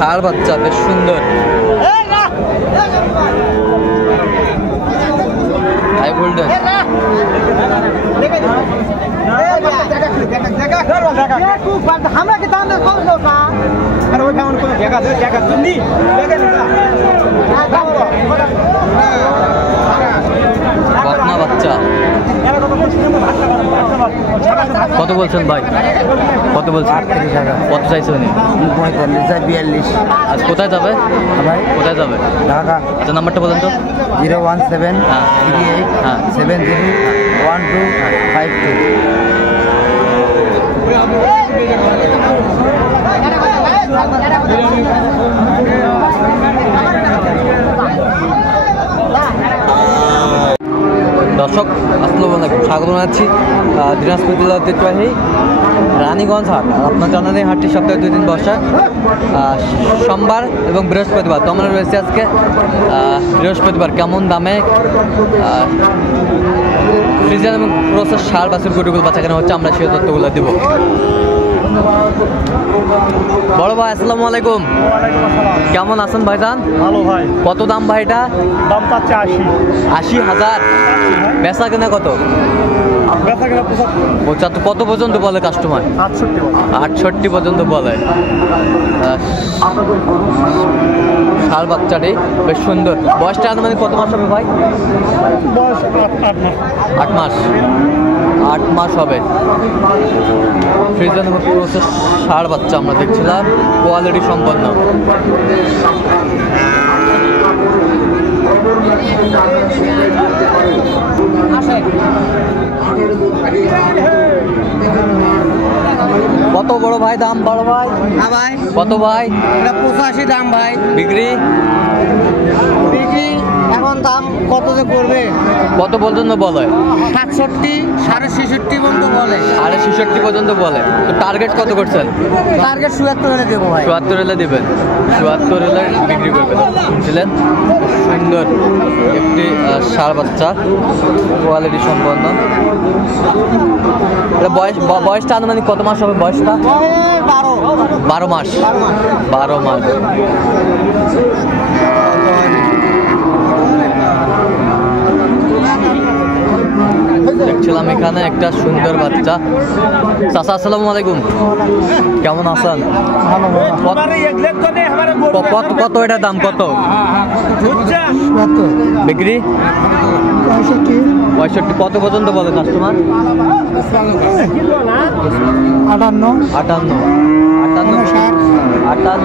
ষাঁড় বাচ্চা বেশ সুন্দর। হাই ভোল্টেজ বকনা বাচ্চা। কত বলছেন ভাই? কত বলছেন? কত চাইছে উনি? 45 42। আজ কোথায় যাবে ভাই কোথায় যাবে? ঢাকা। আচ্ছা নাম্বারটা বলেন তো। 017 38 70 1252। দর্শক আসসালামু আলাইকুম, স্বাগত জানাচ্ছি দিনাজপুর জেলার ঐতিহ্যবাহী রানীগঞ্জ হাট। আপনার জানেন এই হাটটি সপ্তাহে 2 দিন বসে, সোমবার এবং বৃহস্পতিবার। তো আমরা রয়েছে আজকে বৃহস্পতিবার। কেমন দামে ফ্রিজিয়ান এবং ক্রসের ষাঁড় বাছুর গরুগুলো বাচ্চা কেনা হচ্ছে, আমরা সেই তথ্যগুলো দেব। বড় ভাই আসসালামু আলাইকুম, কেমন আছেন ভাইজান? ভালো ভাই। কত দাম ভাই? এটা দাম চাচ্ছে 80,000। বেচা কেনা কত? বেচা কেনা 75। কত পর্যন্ত বলে কাস্টমার? 68 পর্যন্ত বলে। ষাঁড় বাচ্চাটি বেশ সুন্দর। বয়সটা মানে কত মাস হবে ভাই? বয়স 8 8 মাস। মাস। 8 মাস হবে। ফ্রিজিয়ান ক্রসের ষাঁড় বাচ্চা আমরা দেখছিলাম, কোয়ালিটি সম্পন্ন। কত বড় ভাই দাম? বড় ভাই ভাই কত ভাই? এটা 85 দাম ভাই। বিক্রি এখন দাম কত যে করবে? কত পর্যন্ত বলে? 67 66.5 পর্যন্ত বলে। 66 পর্যন্ত বলে। তো টার্গেট কত করছেন? টার্গেট 77 হলে দেবো ভাই। 74 হলে দেবেন। 74 হলে বিক্রি করবেন। বুঝলেন? সুন্দর একটি ষাঁড় বাচ্চা, কোয়ালিটি সম্পন্ন। এটা বয়সটা আনুমানিক কত মাস হবে? বয়সটা 12 মাস। 12 মাস। দেখছিলাম এখানে একটা সুন্দর বাচ্চা। চাচা আসসালামু আলাইকুম, কেমন আছেন? কত এটা দাম? কত বিক্রি? 65। কত পর্যন্ত বলে কাস্টমার? 58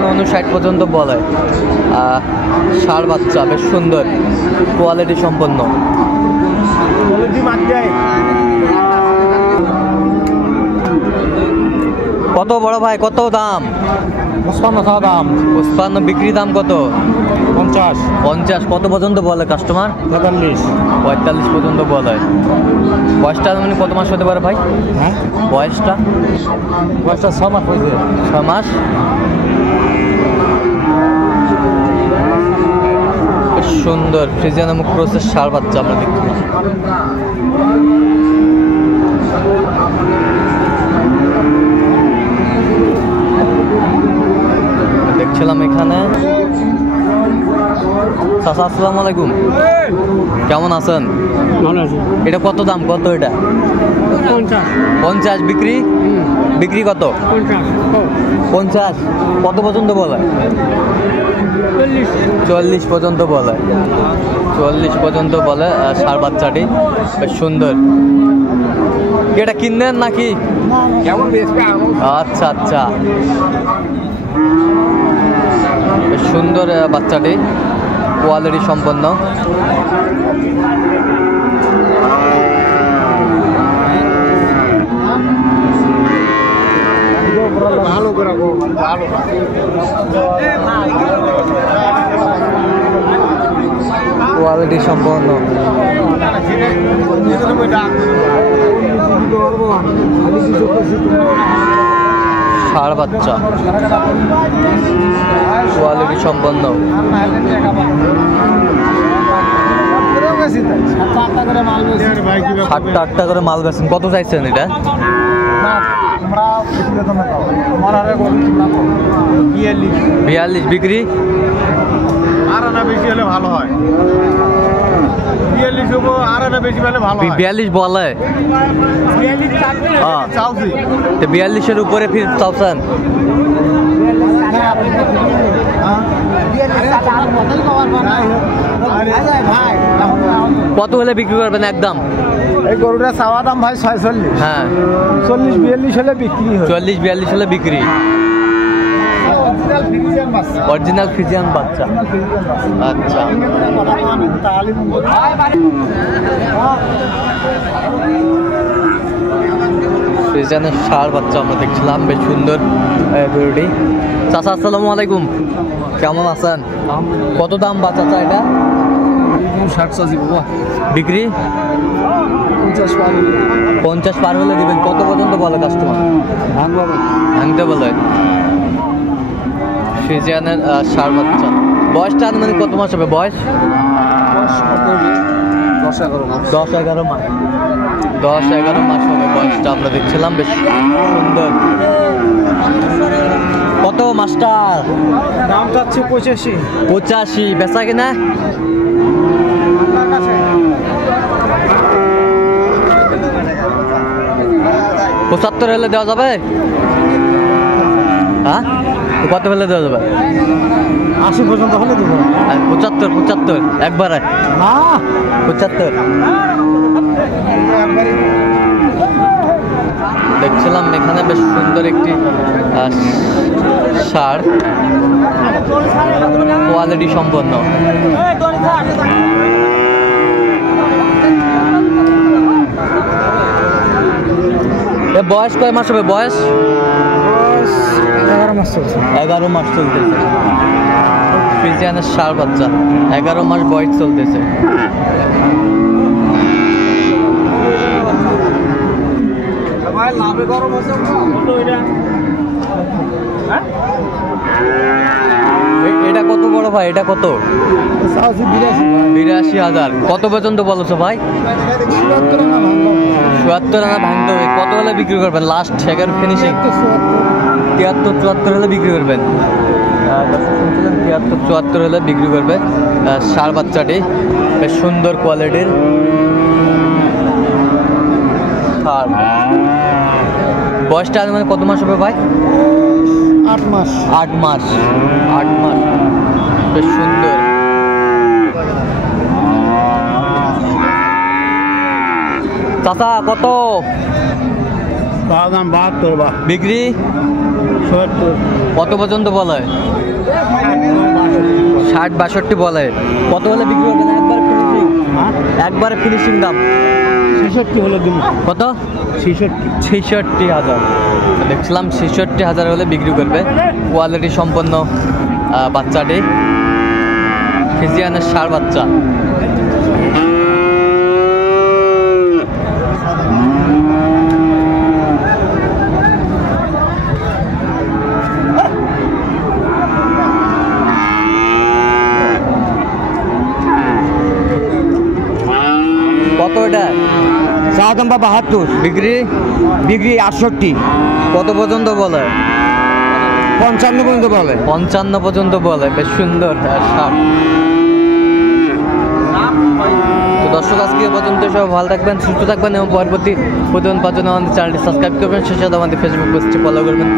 59 পর্যন্ত বলে। ষাঁড় বাচ্চা বেশ সুন্দর, কোয়ালিটি সম্পন্ন। কত বড় ভাই? কত দাম? 55 দাম। 55। বিক্রি দাম কত? 50। কত পর্যন্ত বলে কাস্টমার? 45 পর্যন্ত বলে। বয়সটা মানে কত মাস হতে পারে ভাই? হ্যাঁ বয়সটা 6 মাস হয়েছে। 6 মাস। সুন্দর ফ্রিজিয়ান এবং ক্রসের ষাঁড় বাচ্চা আমরা দেখছি। দেখছিলাম এখানে। চাচা আসসালামু আলাইকুম, কেমন আছেন? এটা কত দাম? কত এটা? 50। বিক্রি? বিক্রি কত? 50। কত পর্যন্ত বলে? 40 পর্যন্ত বলে। 40 পর্যন্ত বলে ষাঁড় বাচ্চাটি বেশ সুন্দর। এটা কিনলেন নাকি? আচ্ছা আচ্ছা, বেশ সুন্দর বাচ্চাটি, কোয়ালিটি সম্পন্ন। কোয়ালিটি সম্পন্ন। ষাঁড় বাচ্চা কোয়ালিটি সম্পন্ন। 7-8টা করে মাল বেচেন। কত চাইছেন এটা? 42 বিক্রি। আর না বেশি হলে ভালো হয়। 42 হবো, আর না বেশি হলে ভালো হয়। 42 বলে। 42 চাচ্ছি, চাওছি। তো 42-এর উপরে ফির চাওছেন? কত হলে বিক্রি করবেন একদম? এই গরুটা চাওয়া দাম ভাই 46। হ্যাঁ, 40-42 হলে বিক্রি হয়। 40-42 হলে বিক্রি। অরিজিনাল ফ্রিজিয়ান বাচ্চা। আচ্ছা, ফ্রিজিয়ানের ষাঁড় বাচ্চা আমরা দেখছিলাম, বেশ সুন্দর গরুটি। চাচা আসসালামু আলাইকুম, কেমন আছেন? কত দাম বাচ্চা এটা? 60 বাবা। বিক্রি 50 পার হলে দিবেন। কত পর্যন্ত বলে কাস্টমার? ভাঙতে বলে। ফ্রিজিয়ানের ষাঁড় বাচ্চা। বয়সটা মানে কত মাস হবে? বয়স 10-11 মাস। 10-11 মাস হবে বয়সটা আমরা দেখছিলাম, বেশ সুন্দর। কত মাস্টার? দাম চাচ্ছে 85। বেচা কিনা? পঁচাত্তর হলে দেওয়া যাবে? হ্যাঁ, কত হলে দেওয়া যাবে? 80 পর্যন্ত হলে দিব। 75 একবারে না, 75। দেখছিলাম এখানে বেশ সুন্দর একটি ষাঁড়, কোয়ালিটি সম্পন্ন। বয়স কয় মাস হবে? বয়স 11 মাস চলছে। 11 মাস চলতেছে। ফ্রিজিয়ানের ষাঁড় বাচ্চা, 11 মাস বয়স চলতেছে। এটা কত বড় ভাই? এটা কত? 82,000। কত পর্যন্ত বলছো ভাই? 77 আনা ভাঙতে হবে। কত হলে বিক্রি করবেন লাস্ট? সেকেন্ড ফিনিশিং 73-74 হলে বিক্রি করবেন। 73-74 হলে বিক্রি করবে ষাঁড় বাচ্চাটি, বেশ সুন্দর কোয়ালিটির ষাঁড়। বয়সটা মানে কত মাস হবে ভাই? 8 মাস। 8 মাস। বেশ সুন্দর। চাচা কত দাম? 72। বিক্রি 70। কত পর্যন্ত বলে? 60-62 বলে। কত হলে বিক্রি করবেন? একবারে ফিনিশিং দাম 66 হলে দিব। কত? 66,000। দেখছিলাম 66,000 হলে বিক্রি করবে। কোয়ালিটি সম্পন্ন বাচ্চাটি, ফ্রিজিয়ানের ষাঁড় বাচ্চা। কত এটা? চা দাম 72। বিক্রি 68। কত পর্যন্ত বলে? 55 পর্যন্ত বলে। 55 পর্যন্ত বলে। বেশ সুন্দর ষাঁড়। তো দর্শক, আজকে এ পর্যন্ত। সবাই ভালো থাকবেন, সুস্থ থাকবেন এবং পরবর্তী প্রতিদিন পাওয়ার জন্য আমাদের চ্যানেলটি সাবস্ক্রাইব করবেন। সেই সাথে আমাদের ফেসবুক পেজটি ফলো করবেন।